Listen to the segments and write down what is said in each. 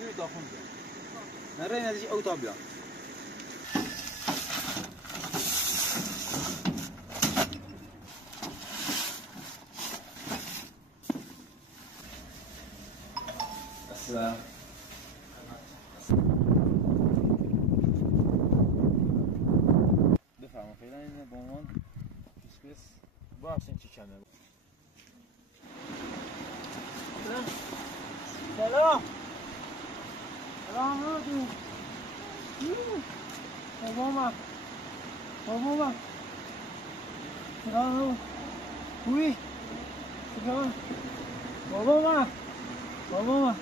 شوی داخل نره ندیش او تابلا بسلا بفرما فعلا این با من بس باشین چی کنه سلام سلام علیکم بابا سلام خوبی سلام بابا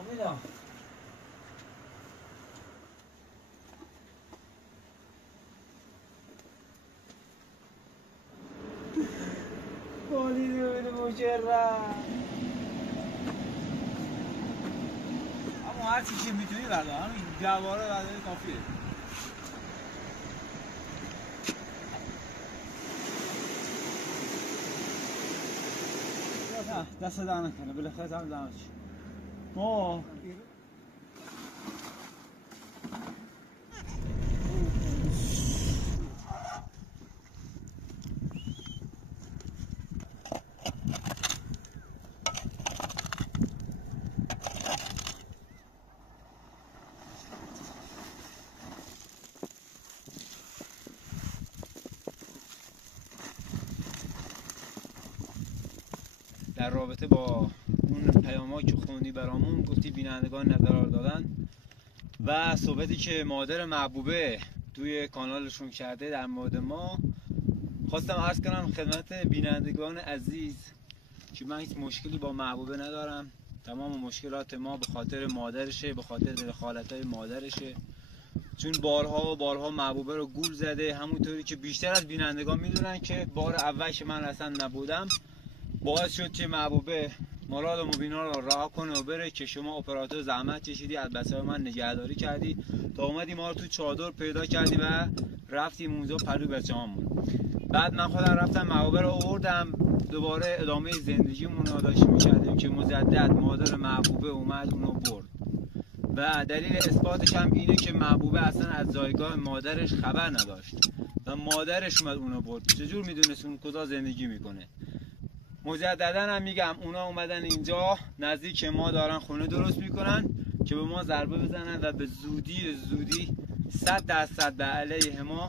امیدم قولی دوید مجرم اما هر چی که میتونی بردار همین جواره برداری کافیه دست در نکنه بالاخره هم دمش در رابطه با اون پیام‌هایی که خوندی برامون گفتی بینندگان نظر دادن و صحبتی که مادر محبوبه توی کانالشون کرده در مورد ما خواستم عرض کنم خدمت بینندگان عزیز که من هیچ مشکلی با محبوبه ندارم تمام مشکلات ما به خاطر مادرشه به خاطر دخالت‌های مادرشه چون بارها محبوبه رو گول زده همونطوری که بیشتر از بینندگان میدونن که بار اول که من اصلا نبودم باعث شد که محبوبه مراد و مبینا رو رها کنه و بره که شما اپراتور زحمت کشیدی از بسای من نگهداری کردی تا اومدی ما رو تو چادر پیدا کردی و رفتیم اونجا پلو بچه‌هامون بعد من خودم رفتم محبوبه رو آوردم دوباره ادامه زندگیمون رو داشتیم می‌کردیم که مجدد مادر محبوبه اومد اونو برد و دلیل اثباتش هم اینه که محبوبه اصلا از جایگاه مادرش خبر نداشت و مادرش اومد اونو برد چجور میدونست اون کجا زندگی میکنه مجددا هم میگم اونا اومدن اینجا نزدیک ما دارن خونه درست میکنن که به ما ضربه بزنن و به زودی 100% به علیه ما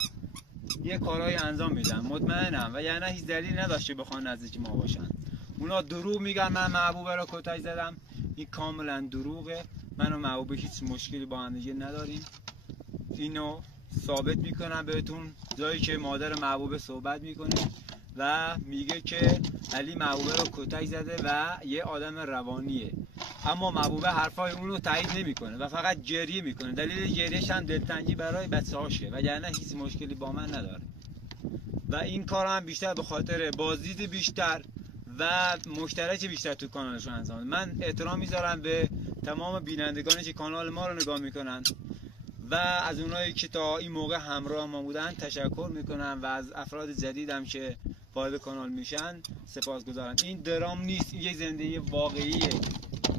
یه کارهای انجام میدن مطمئنم و یعنی هیچ دلیل نداشته بخوان نزدیک ما باشن اونا دروغ میگن من محبوبه رو کتک زدم این کاملا دروغه من و محبوبه هیچ مشکلی با هم دیگه نداریم اینو ثابت میکنم بهتون جایی که مادر محبوبه صحبت میکنه و میگه که علی محبوبه رو کتک زده و یه آدم روانیه اما محبوبه حرفای اون رو تایید نمیکنه و فقط گریه میکنه دلیل گریهش هم دلتنگی برای بچه‌هاشه و یعنی هیچ مشکلی با من نداره و این کار هم بیشتر به خاطر بازدید بیشتر و مشترک بیشتر تو کانالشون انجام من احترام میذارم به تمام بینندگانی که کانال ما رو نگاه میکنن و از اونایی که تا این موقع همراه ما بودن تشکر میکنم و از افراد جدیدم که وارد کانال میشن سپاسگزارم این درام نیست این یک زندگی واقعیه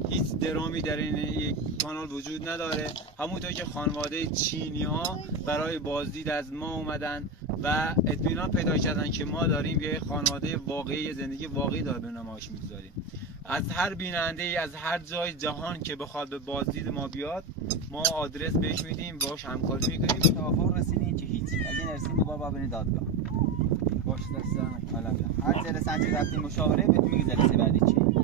هیچ درامی در این کانال وجود نداره همونطور که خانواده چینی ها برای بازدید از ما اومدن و اطمینان پیدا کردن که ما داریم یه خانواده واقعی زندگی واقعی داره به نمایش میگذاریم از هر بیننده از هر جای جهان که بخواد به بازدید ما بیاد ما آدرس بهش میدیم باش همکاری میکنیم توافق رسیدین که هیچ اگه نرسید بابا ببینید دادگاه باش دستم حالا هر جلسه انجام رفتیم مشاوره بهتون میگه جلسه بعدی چی